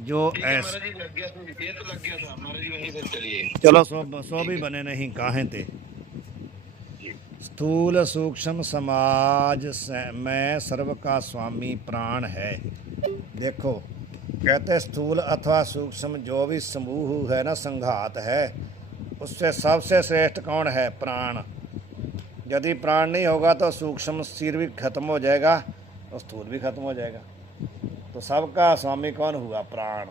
जो ठीक है ऐस महाराज जी, लग गया था, ये तो लग गया था महाराज जी, वहीं से चलिए। चलो सो सो ठीक भी है बने नहीं काहे थे। जी। स्थूल सूक्ष्म समाज में सर्व का स्वामी प्राण है। देखो, कहते स्थूल अथवा सूक्ष्म जो भी समूह है ना, संघात है, उससे सबसे श्रेष्ठ कौन है? प्राण। यदि प्राण नहीं होगा तो सूक्ष्म शरीर भी खत्म हो जाएगा और स्थूल भी खत्म हो जाएगा। तो सबका स्वामी कौन हुआ? प्राण।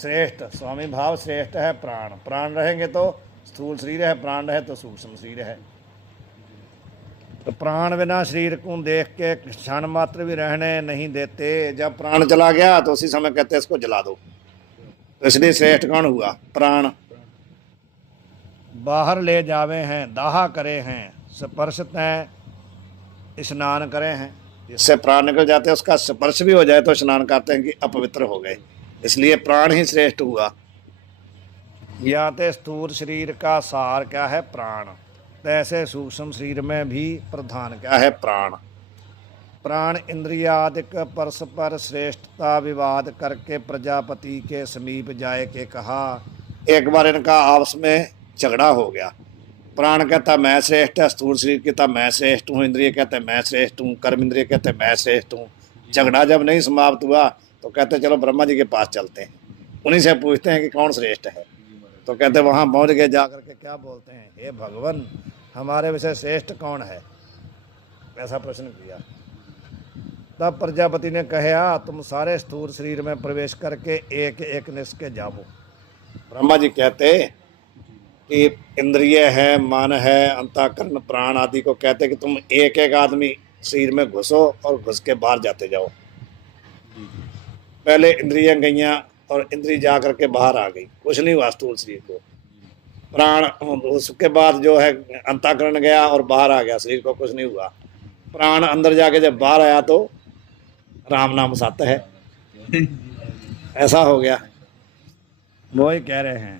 श्रेष्ठ स्वामी भाव श्रेष्ठ है प्राण। प्राण रहेंगे तो स्थूल शरीर है, प्राण रहे तो सूक्ष्म शरीर है। तो प्राण बिना शरीर को देख के क्षण मात्र भी रहने नहीं देते। जब प्राण चला गया तो उसी समय कहते इसको जला दो। तो इसलिए श्रेष्ठ कौन हुआ? प्राण। बाहर ले जावे हैं, दाहा करे हैं, स्पर्श तय स्नान करे हैं। जिससे प्राण निकल जाते हैं उसका स्पर्श भी हो जाए तो स्नान करते हैं कि अपवित्र हो गए। इसलिए प्राण ही श्रेष्ठ हुआ। याते स्थूल शरीर का सार क्या है? प्राण। तैसे सूक्ष्म शरीर में भी प्रधान क्या है? प्राण। प्राण इंद्रियादिक परस्पर श्रेष्ठता विवाद करके प्रजापति के समीप जाए के कहा। एक बार इनका आपस में झगड़ा हो गया। प्राण कहता मैं श्रेष्ठ है, स्थूल शरीर कहता मैं श्रेष्ठ हूँ, इंद्रिय कहते मैं श्रेष्ठ हूँ, कर्म इंद्रिय कहते मैं श्रेष्ठ हूँ। झगड़ा जब नहीं समाप्त हुआ तो कहते चलो ब्रह्मा जी के पास चलते हैं, उन्हीं से पूछते हैं कि कौन श्रेष्ठ है। तो कहते वहाँ पहुँच गए, जा करके क्या बोलते हैं, हे भगवान हमारे विषय श्रेष्ठ कौन है? ऐसा प्रश्न किया। तब प्रजापति ने कहा तुम सारे स्थूल शरीर में प्रवेश करके एक एक निष्के जाओ। ब्रह्मा जी कहते कि इंद्रिय है, मन है, अंतःकरण, प्राण आदि को कहते कि तुम एक एक आदमी शरीर में घुसो और घुस के बाहर जाते जाओ। पहले इंद्रियां गईयां और इंद्री जा करके बाहर आ गई, कुछ नहीं हुआ स्थूल शरीर को। प्राण उसके बाद जो है अंतःकरण गया और बाहर आ गया, शरीर को कुछ नहीं हुआ। प्राण अंदर जाके जब बाहर आया तो राम नाम सत्य है, ऐसा हो गया। वो ही कह रहे हैं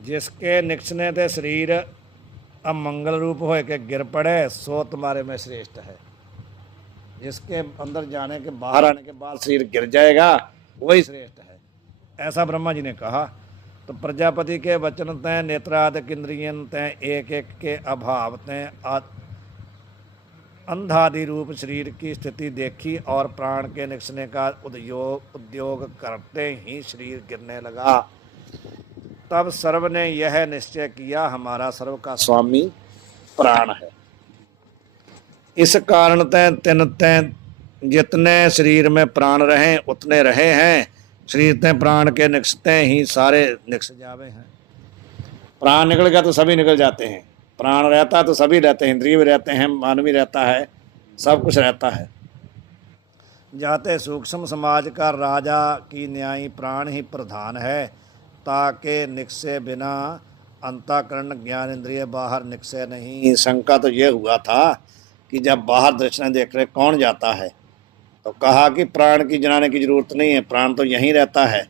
जिसके निकसने ते शरीर अमंगल रूप हो के गिर पड़े सो तुम्हारे में श्रेष्ठ है। जिसके अंदर जाने के बाहर आने के बाद शरीर गिर जाएगा वही श्रेष्ठ है, ऐसा ब्रह्मा जी ने कहा। तो प्रजापति के वचन तय नेत्रादिक इंद्रियन तय एक एक के अभाव तय अंधादि रूप शरीर की स्थिति देखी और प्राण के निकसने का उद्योग करते ही शरीर गिरने लगा। तब सर्व ने यह निश्चय किया हमारा सर्व का स्वामी प्राण है। इस कारण तय तिन तय जितने शरीर में प्राण रहे उतने रहे हैं, शरीर तय प्राण के निकसते ही सारे निकस जावे हैं। प्राण निकल गया तो सभी निकल जाते हैं, प्राण रहता है तो सभी रहते हैं, इंद्रिय भी रहते हैं, मन भी रहता है, सब कुछ रहता है। जाते सूक्ष्म समाज का राजा की न्यायी प्राण ही प्रधान है, ताके निकसे बिना अंतःकरण ज्ञान इंद्रिय बाहर निकसे नहीं। शंका तो ये हुआ था कि जब बाहर दर्शन देख रहे कौन जाता है, तो कहा कि प्राण की जनाने की जरूरत नहीं है, प्राण तो यहीं रहता है।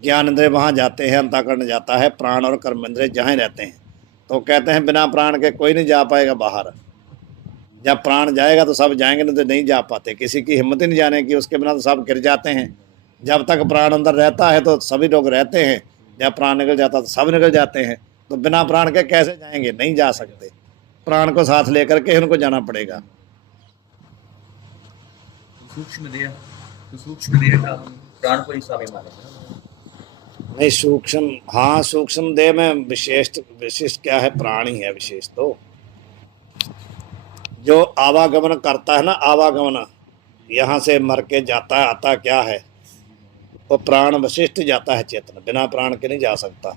ज्ञान इंद्रिय वहाँ जाते हैं, अंतःकरण जाता है, प्राण और कर्म इंद्रिय जहाँ रहते हैं। तो कहते हैं बिना प्राण के कोई नहीं जा पाएगा बाहर। जब प्राण जाएगा तो सब जाएंगे, नहीं तो नहीं जा पाते, किसी की हिम्मत ही नहीं जाने की, उसके बिना तो सब गिर जाते हैं। जब तक प्राण अंदर रहता है तो सभी लोग रहते हैं, जब प्राण निकल जाता तो सब निकल जाते हैं। तो बिना प्राण के कैसे जाएंगे? नहीं जा सकते, प्राण को साथ लेकर के उनको जाना पड़ेगा। सूक्ष्म देह, तो सूक्ष्म देह का हम प्राण को ही स्वामी मानेंगे। नहीं सूक्ष्म, हाँ सूक्ष्म देह में विशिष्ट क्या है? प्राण ही है विशेष। तो जो आवागमन करता है ना, आवागमन यहाँ से मर के जाता है, आता क्या है? वो प्राण वशिष्ठ जाता है, चेतन बिना प्राण के नहीं जा सकता।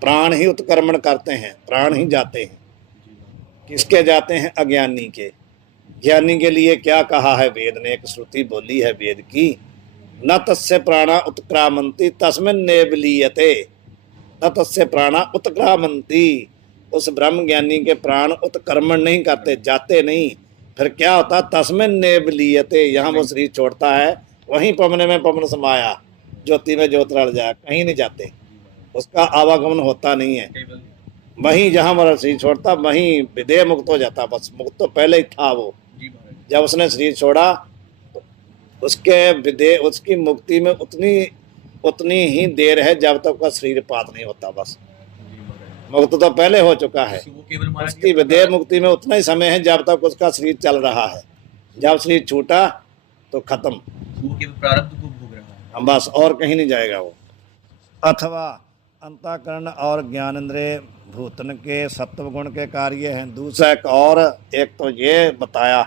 प्राण ही उत्क्रमण करते हैं, प्राण ही जाते हैं। किसके जाते हैं? अज्ञानी के। ज्ञानी के लिए क्या कहा है वेद ने? एक श्रुति बोली है वेद की, न तस्य प्राणा उत्क्रामंती तस्मिन् नेवलीयते। न तस्य प्राणा उत्क्रामंती, उस ब्रह्म ज्ञानी के प्राण उत्क्रमण नहीं करते, जाते नहीं। फिर क्या होता? तस्मिन् नेवलीयते, यहाँ वो शरीर छोड़ता है, वहीं पवने में पवन समाया, ज्योति में ज्योत रल जाए, कहीं नहीं जाते, उसका आवागमन होता नहीं है। वहीं जहाँ वो शरीर छोड़ता वहीं विदेह मुक्त हो जाता। बस मुक्त तो पहले ही था वो, जब उसने शरीर छोड़ा तो उसकी मुक्ति में उतनी उतनी ही देर है जब तक उसका शरीर पात नहीं होता। बस जी महाराज। मुक्त तो पहले हो चुका है। तो वो केवल महाराज उसकी विदेह मुक्ति में उतना ही समय है जब तक उसका शरीर चल रहा है। जब शरीर छूटा तो खत्म, वो केवल प्रारब्ध को भोग रहा है। हम बस और कहीं नहीं जाएगा वो। अथवा अंतःकरण और ज्ञानेंद्रिय भूतन के सत्व गुण के कार्य हैं। दूसरा एक तो ये बताया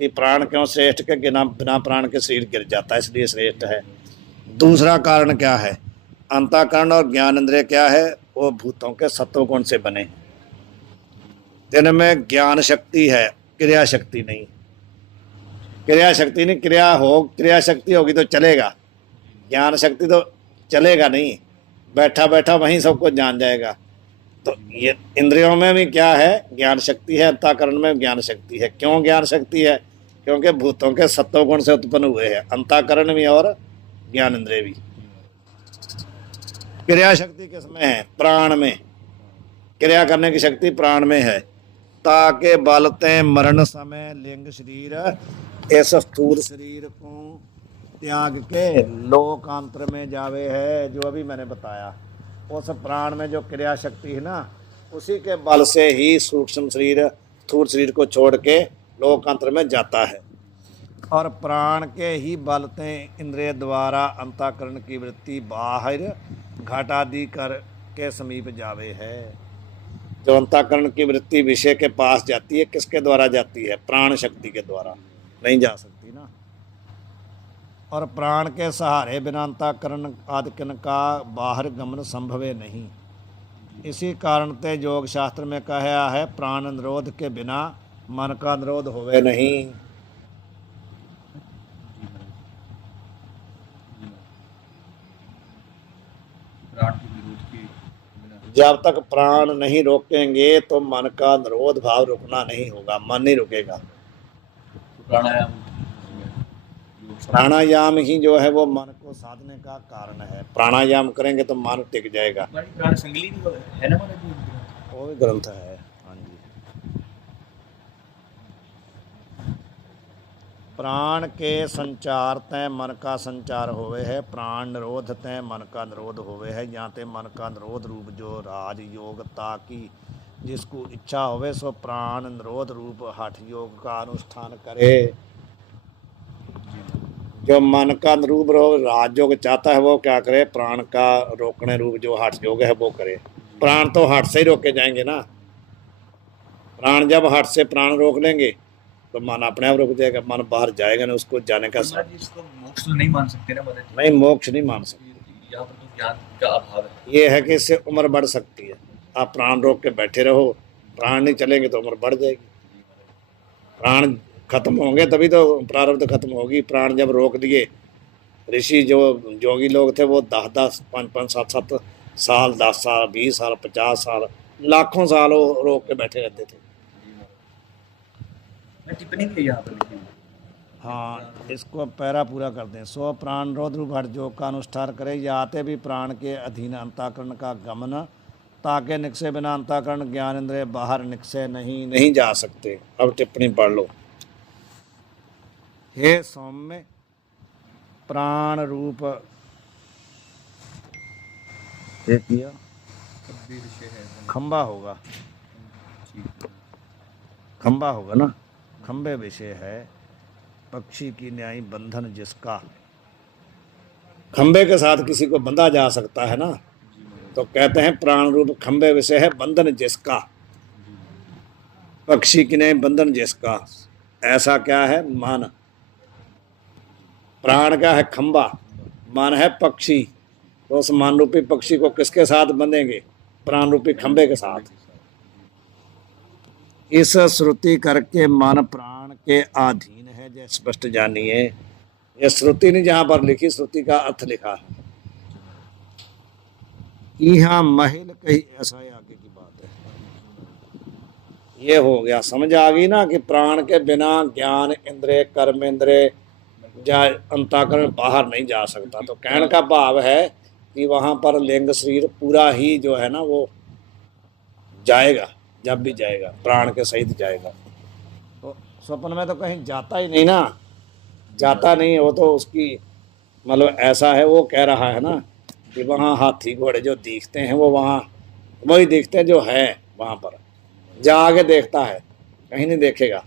कि प्राण क्यों श्रेष्ठ के बिना बिना प्राण के शरीर गिर जाता है, इसलिए श्रेष्ठ है। दूसरा कारण क्या है? अंतःकरण और ज्ञानेंद्रिय क्या है? वो भूतों के सत्व गुण से बने हैं। जिनमें ज्ञान शक्ति है, क्रिया शक्ति नहीं। क्रिया शक्ति नहीं, क्रिया शक्ति होगी तो चलेगा, ज्ञान शक्ति तो चलेगा नहीं। बैठा बैठा वहीं सबको जान जाएगा। तो ये इंद्रियों में भी क्या है? ज्ञान शक्ति है। अंतःकरण में ज्ञान शक्ति है। क्यों ज्ञान शक्ति है? क्योंकि भूतों के सत्व गुण से उत्पन्न हुए हैं, अंतःकरण भी और ज्ञान इंद्रिय भी। क्रिया शक्ति किसमें है? प्राण में। क्रिया करने की शक्ति प्राण में है। ताके बलते मरण समय लिंग शरीर इस स्थूल शरीर को त्याग के लोकांतर में जावे है। जो अभी मैंने बताया, उस प्राण में जो क्रिया शक्ति है ना, उसी के बल से ही सूक्ष्म शरीर स्थूल शरीर को छोड़ के लोकांतर में जाता है। और प्राण के ही बलते इंद्रिय द्वारा अंतःकरण की वृत्ति बाहर घटादि कर के समीप जावे है। जो अंतःकरण की वृत्ति विषय के पास जाती है, किसके द्वारा जाती है? प्राण शक्ति के द्वारा। नहीं जा सकती ना। और प्राण के सहारे बिना अंतःकरण आदिकन का बाहर गमन संभव नहीं। इसी कारण ते योग शास्त्र में कहा है, प्राण निरोध के बिना मन का निरोध होवे नहीं। प्राण के विरोध के बिना जब तक प्राण नहीं रोकेंगे तो मन का निरोध भाव रुकना नहीं होगा, मन नहीं रुकेगा। तो प्राणायाम प्राणायाम ही जो है वो मन को साधने का कारण है। प्राणायाम करेंगे तो मन टिक जाएगा। प्राण संगली भी है ना महाराज। वो भी ग्रंथ है। हाँ जी। प्राण के संचार तय मन का संचार होवे है। प्राण निरोध तय मन का निरोध होवे है। यहाँ ते मन का निरोध रूप जो राज योगता की जिसको इच्छा होवे सो प्राण निरोध रूप हठ योग का अनुष्ठान करे। जो मन का अनुरूप राजयोग चाहता है वो क्या करे? प्राण का रोकने रूप जो हठ योग है वो करे। प्राण तो हठ से ही रोके जाएंगे ना। प्राण जब हठ से प्राण रोक लेंगे तो मन अपने आप रुक जाएगा, मन बाहर जाएगा ना, उसको जाने का इसको मोक्ष तो नहीं मान सकते ना महाराज। नहीं, मोक्ष नहीं मान सकते। यहाँ पर तो ज्ञान का अभाव है। ये है कि इससे उम्र बढ़ सकती है। आप प्राण रोक के बैठे रहो, प्राण नहीं चलेंगे तो उम्र बढ़ जाएगी। प्राण खत्म होंगे तभी तो प्रारब्ध खत्म होगी। प्राण जब रोक दिए, ऋषि जो जोगी लोग थे वो 10-10, 5-5, 7-7 साल, 10 साल, 20 साल, 50 साल, लाखों साल रोक के बैठे रहते थे। मैं टिप्पणी भी यहाँ पर लिखी हुई। हाँ, इसको पैरा पूरा कर दें। सो प्राण रोध रूप हठ योग का अनुष्ठान करे। याते भी प्राण के अधीन अंतःकरण का गमन ताके निकसे बिना अंतःकरण ज्ञान इंद्रिय बाहर निकसे नहीं जा सकते। अब टिप्पणी पढ़ लो। हे सौम्य, प्राण रूप किया खंबा होगा, खंबा होगा ना, खंबे विषय है पक्षी की न्यायी बंधन जिसका। खंबे के साथ किसी को बंधा जा सकता है ना, तो कहते हैं प्राण रूप खंबे विषय है बंधन जिसका, पक्षी की न्यायी बंधन जिसका। ऐसा क्या है? मन। प्राण का है खंबा, मन है पक्षी। तो उस मान रूपी पक्षी को किसके साथ बंधेंगे? प्राण रूपी खंबे के साथ। इस श्रुति करके मन प्राण के अधीन है, जय स्पष्ट जानिए। यह श्रुति नहीं जहां पर लिखी, श्रुति का अर्थ लिखा है। यहाँ महिल कही, ऐसा ही आगे की बात है। ये हो गया, समझ आ गई ना कि प्राण के बिना ज्ञान इंद्रिय कर्म इंद्रिय या अंतःकरण बाहर नहीं जा सकता। तो कहने का भाव है कि वहां पर लिंग शरीर पूरा ही जो है ना वो जाएगा, जब भी जाएगा प्राण के सहित जाएगा। तो स्वप्न में तो कहीं जाता ही नहीं ना। जाता नहीं है वो, तो उसकी मतलब ऐसा है, वो कह रहा है ना कि वहाँ हाथी घोड़े जो दिखते हैं वो वहाँ वही दिखते हैं जो है वहाँ पर। जाके देखता है, कहीं नहीं देखेगा,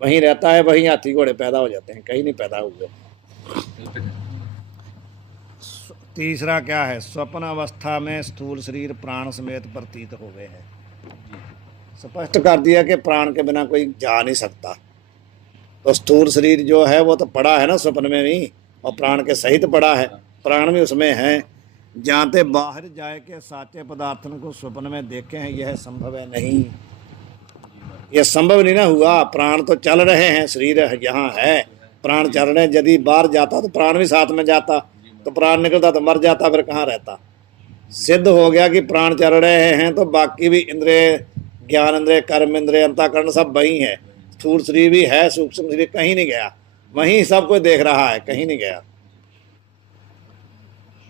वहीं रहता है, वहीं हाथी घोड़े पैदा हो जाते हैं, कहीं नहीं पैदा हुए। कल्पित है। तीसरा क्या है, स्वप्न अवस्था में स्थूल शरीर प्राण समेत प्रतीत हो गए हैं। स्पष्ट कर दिया कि प्राण के बिना कोई जा नहीं सकता। तो स्थूल शरीर जो है वो तो पड़ा है ना स्वप्न में भी, और प्राण के सहित पड़ा है, प्राण भी उसमें है। जानते बाहर जाए के साचे पदार्थन को स्वप्न में देखे हैं, यह संभव है नहीं, यह संभव नहीं ना हुआ। प्राण तो चल रहे हैं, शरीर यहाँ है, प्राण चल रहे हैं। यदि बाहर जाता तो प्राण भी साथ में जाता, तो प्राण निकलता तो मर जाता, फिर कहाँ रहता। सिद्ध हो गया कि प्राण चल रहे हैं, तो बाकी भी इंद्रिय, ज्ञान इंद्रिय, कर्म इंद्रिय, अंतःकरण सब वही है। स्थूल शरीर भी है, सूक्ष्म शरीर कहीं नहीं गया, वहीं सब कुछ देख रहा है, कहीं नहीं गया।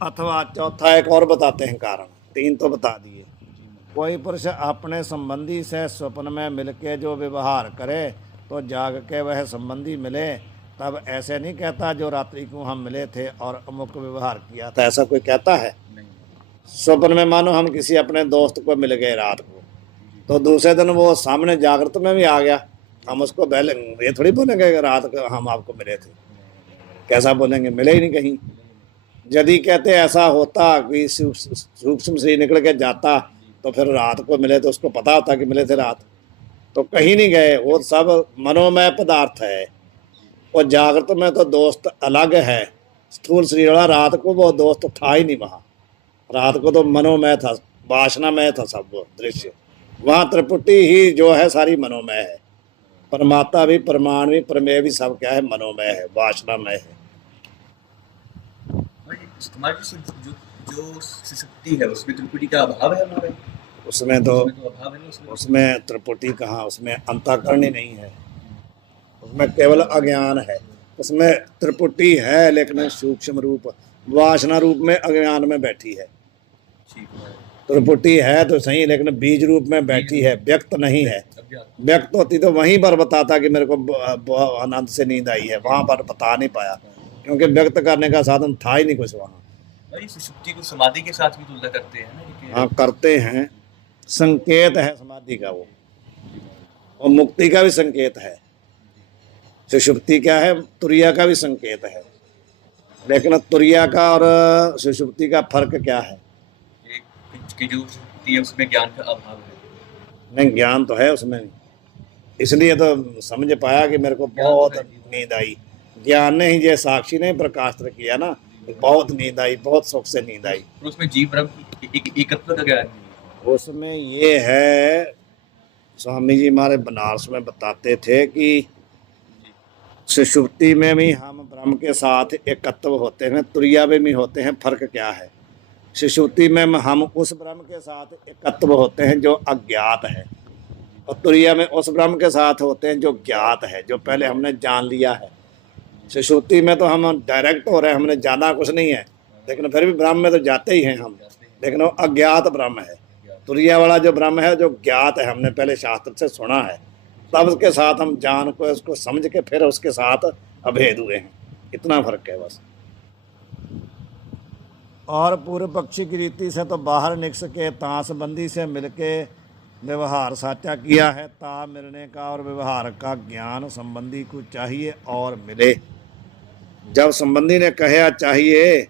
अथवा चौथा एक और बताते हैं कारण, तीन तो बता दिए। कोई पुरुष अपने संबंधी से स्वप्न में मिलके जो व्यवहार करे, तो जाग के वह संबंधी मिले, तब ऐसे नहीं कहता जो रात्रि को हम मिले थे और अमुक व्यवहार किया था, ऐसा कोई कहता है? स्वप्न में मानो हम किसी अपने दोस्त को मिल गए रात को, तो दूसरे दिन वो सामने जागृत में भी आ गया, हम उसको पहले ये थोड़ी बोलेंगे कि रात को हम आपको मिले थे, कैसा बोलेंगे? मिले ही नहीं कहीं। यदि कहते ऐसा होता कि सूक्ष्म शरीर निकल के जाता, तो फिर रात को मिले तो उसको पता होता कि मिले थे रात, तो कहीं नहीं गए, वो सब मनोमय पदार्थ है। और जागृत में तो दोस्त अलग है, स्थूल शरीर वाला रात को वो दोस्त था ही नहीं वहाँ, रात को तो मनोमय था, वासनामय था सब वो दृश्य। वहाँ त्रिपुटी ही जो है सारी मनोमय है, परमात्मा भी, प्रमाण भी, प्रमेय भी सब क्या है? मनोमय है, वासनामय है। हमारी जो जो सुषुप्ति है उसमें त्रिपुटी का अभाव है हमारे, उसमें तो अभाव है ना उसमें त्रिपुटी कहाँ, उसमें अंतःकरण ही नहीं है, उसमें केवल अज्ञान है। उसमें त्रिपुटी है लेकिन सूक्ष्म रूप, वासना रूप में अज्ञान में बैठी है। त्रिपुटी है तो सही, लेकिन बीज रूप में बैठी है, व्यक्त नहीं है। व्यक्त होती तो वहीं पर बताता कि मेरे को आनंद से नींद आई है, वहां पर बता नहीं पाया, क्योंकि व्यक्त करने का साधन था ही नहीं कुछ वहाँ। सुषुप्ति को समाधि के साथ भी तुलना करते हैं ना? हाँ करते हैं, संकेत है समाधि का वो, और मुक्ति का भी संकेत है। सुषुप्ति क्या है? तुरिया का भी संकेत है, लेकिन तुरिया का और सुषुप्ति का फर्क क्या है? कि जो सुषुप्ति है उसमें ज्ञान का अभाव है। नहीं, ज्ञान तो है उसमें, इसलिए तो समझ पाया कि मेरे को बहुत नींद आई। ज्ञान ने ही, जो साक्षी ने प्रकाशित किया ना, बहुत नींद आई, बहुत सुख से नींद आई। उसमें जीव ब्रह्म की एकत्व का ज्ञान है। उसमें ये है, स्वामी जी हमारे बनारस में बताते थे कि सुषुप्ति में भी हम ब्रह्म के साथ एकत्व होते हैं, तुरिया में भी होते हैं। फर्क क्या है? सुषुप्ति में हम उस ब्रह्म के साथ एकत्व होते हैं जो अज्ञात है, और तुरिया में उस ब्रह्म के साथ होते हैं जो ज्ञात है, जो पहले हमने जान लिया है। सुषुप्ति में तो हम डायरेक्ट हो रहे हैं, हमने जाना कुछ नहीं है, लेकिन फिर भी ब्रह्म में तो जाते ही हैं हम, लेकिन वो अज्ञात ब्रह्म है। तुरिया वाला जो ब्रह्म है, जो ज्ञात है, हमने पहले शास्त्र से सुना है, तब उसके साथ हम जान को, उसको समझ के फिर उसके साथ अभेद हुए हैं। इतना फर्क है बस। और पूर्व पक्षी की रीति से तो बाहर निकस के तांसबंदी से मिलके व्यवहार साचा किया है। ता मिलने का और व्यवहार का ज्ञान संबंधी को चाहिए और मिले। जब संबंधी ने कहा चाहिए,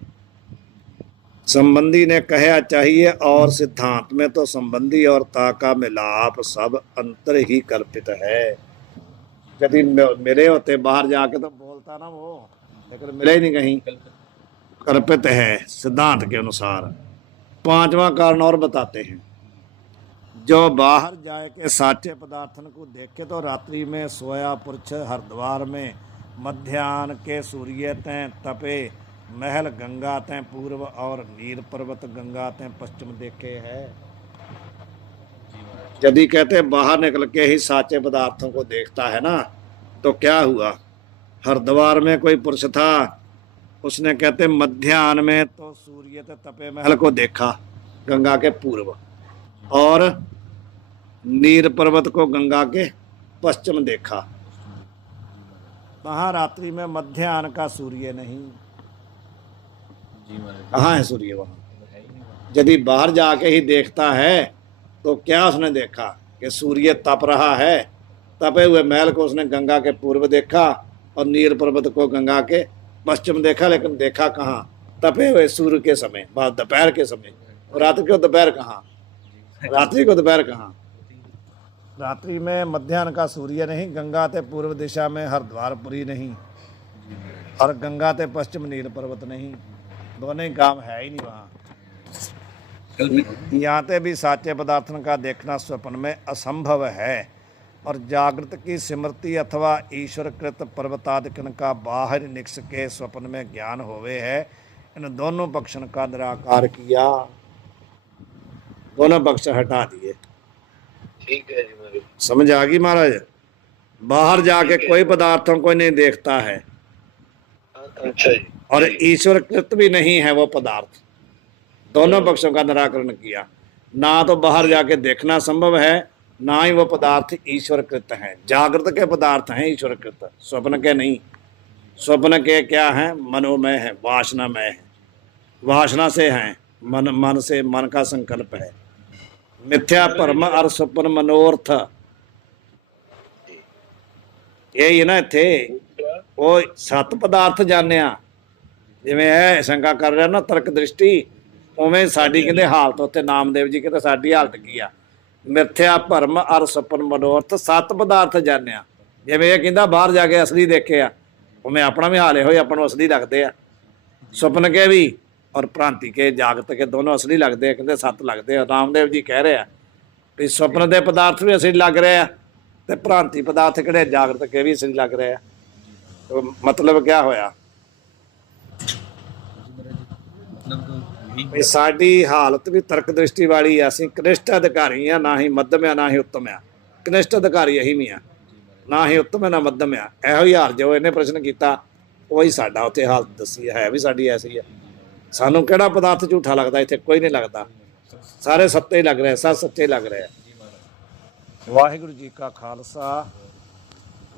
संबंधी ने कहा चाहिए, और सिद्धांत में तो संबंधी और ता का मिलाप सब अंतर ही कल्पित है। यदि मिले होते बाहर जाके तो बोलता ना वो, लेकिन मिले ही नहीं कहीं, कल्पित है सिद्धांत के अनुसार। पांचवा कारण और बताते हैं, जो बाहर जाए के साचे पदार्थन को देखे, तो रात्रि में सोया पुरुष हरिद्वार में मध्यान्ह के सूर्य तय तपे महल गंगा तय पूर्व और नील पर्वत गंगा तय पश्चिम देखे है। यदि कहते बाहर निकल के ही साचे पदार्थों को देखता है ना, तो क्या हुआ? हरिद्वार में कोई पुरुष था, उसने कहते मध्यान्ह में तो सूर्य तपे महल को देखा गंगा के पूर्व, और नील पर्वत को गंगा के पश्चिम देखा। कहाँ रात्रि में मध्याह्न का सूर्य नहीं। जी महाराज कहाँ है सूर्य वहाँ? है ही नहीं वहाँ। यदि बाहर जाके ही देखता है तो क्या उसने देखा कि सूर्य तप रहा है, तपे हुए महल को उसने गंगा के पूर्व देखा और नील पर्वत को गंगा के पश्चिम देखा, लेकिन देखा कहाँ? तपे हुए सूर्य के समय, दोपहर के समय। और रात्रि को दोपहर कहाँ? रात्रि को दोपहर कहाँ? रात्रि में मध्याह्न का सूर्य नहीं, गंगा ते पूर्व दिशा में हरिद्वारपुरी नहीं, और गंगा ते पश्चिम नील पर्वत नहीं। दोनों ही काम है ही नहीं वहाँ। कल्पित यहाँ पे भी साचे पदार्थों का देखना स्वप्न में असंभव है, और जागृत की स्मृति अथवा ईश्वरकृत पर्वतादिकन का बाहर निक्ष के स्वप्न में ज्ञान होवे है। इन दोनों पक्षों का निराकार किया, दोनों पक्ष हटा दिए। ठीक है जी महाराज। समझ आ गई महाराज? बाहर जाके कोई पदार्थों को नहीं देखता है, अच्छा जी। और ईश्वरकृत भी नहीं है वो पदार्थ। दोनों पक्षों का निराकरण किया। ना तो बाहर जाके देखना संभव है, ना ही वो पदार्थ ईश्वरकृत हैं। जागृत के पदार्थ हैं ईश्वरकृत, स्वप्न के नहीं। स्वप्न के क्या हैं? मनोमय है, वासनामय है, वासना से हैं, मन से, मन का संकल्प है। मिथ्या परम और स्वप्न मनोर्थ, यही ना थे वो सत पदार्थ जानिया। जिवें ਇਹ ਸ਼ੰਕਾ ਕਰ ਰਿਹਾ ਨਾ ਤਰਕ ਦ੍ਰਿਸ਼ਟੀ, ਉਵੇਂ ਸਾਡੀ ਕਹਿੰਦੇ ਹਾਲਤ ਉੱਤੇ ਨਾਮਦੇਵ ਜੀ ਕਹਿੰਦੇ ਸਾਡੀ ਹਾਲਤ ਕੀ ਆ? ਮਿਥਿਆ ਭਰਮ ਅਰ ਸੁਪਨ ਮਨੋਰਥ ਸਤ ਪਦਾਰਥ ਜਾਣਿਆ। ਜਿਵੇਂ ਇਹ ਕਹਿੰਦਾ ਬਾਹਰ ਜਾ ਕੇ ਅਸਲੀ ਦੇਖਿਆ, ਉਵੇਂ ਆਪਣਾ ਵੀ ਹਾਲ ਇਹੋ ਹੀ, ਆਪਾਂ ਨੂੰ ਅਸਲੀ ਲੱਗਦੇ ਆ। ਸੁਪਨ ਕੇ ਵੀ ਔਰ ਭ੍ਰਾਂਤੀ ਕੇ ਜਾਗਤ ਕੇ ਦੋਨੋਂ ਅਸਲੀ ਲੱਗਦੇ ਆ, ਕਹਿੰਦੇ ਸਤ ਲੱਗਦੇ ਆ। ਰਾਮਦੇਵ ਜੀ ਕਹਿ ਰਹੇ ਆ ਵੀ ਸੁਪਨ ਦੇ ਪਦਾਰਥ ਵੀ ਅਸਲੀ ਲੱਗ ਰਹੇ ਆ, ਤੇ ਭ੍ਰਾਂਤੀ ਪਦਾਰਥ ਕਿਹੜੇ ਜਾਗਰਤ ਕੇ ਵੀ ਅਸਲੀ ਲੱਗ ਰਹੇ ਆ। ਮਤਲਬ ਕਿਆ ਹੋਇਆ? मतलब यही ਵੀ ਸਾਡੀ ਹਾਲਤ ਵੀ ਤਰਕ ਦ੍ਰਿਸ਼ਟੀ ਵਾਲੀ ਆ। ਅਸੀਂ ਕਨਿਸ਼ਟ ਅਧਿਕਾਰੀ ਆ, ਨਾ ਹੀ ਮੱਧਮ ਆ, ਨਾ ਹੀ ਉੱਤਮ ਆ। ਕਨਿਸ਼ਟ ਅਧਿਕਾਰੀ ਇਹੀ ਵੀ ਆ, ਨਾ ਹੀ ਉੱਤਮ ਨਾ ਮੱਧਮ ਆ। ਇਹੋ ਹੀ ਹਾਲ ਜੋ ਇਹਨੇ ਪ੍ਰਸ਼ਨ ਕੀਤਾ, ਉਹੀ ਸਾਡਾ ਉੱਥੇ ਹਾਲਤ ਦੱਸੀ ਹੈ ਵੀ ਸਾਡੀ ਐਸੀ ਆ। ਸਾਨੂੰ ਕਿਹੜਾ ਪਦਾਰਥ ਝੂਠਾ ਲੱਗਦਾ? ਇੱਥੇ ਕੋਈ ਨਹੀਂ ਲੱਗਦਾ, ਸਾਰੇ ਸੱਤੇ ਹੀ ਲੱਗ ਰਹੇ, ਸਭ ਸੱਚੇ ਲੱਗ ਰਹੇ। ਵਾਹਿਗੁਰੂ ਜੀ ਕਾ ਖਾਲਸਾ,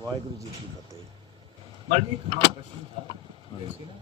ਵਾਹਿਗੁਰੂ ਜੀ ਕੀ ਫਤਿਹ। महाराज जी एक हमारा प्रश्न था जैसे ना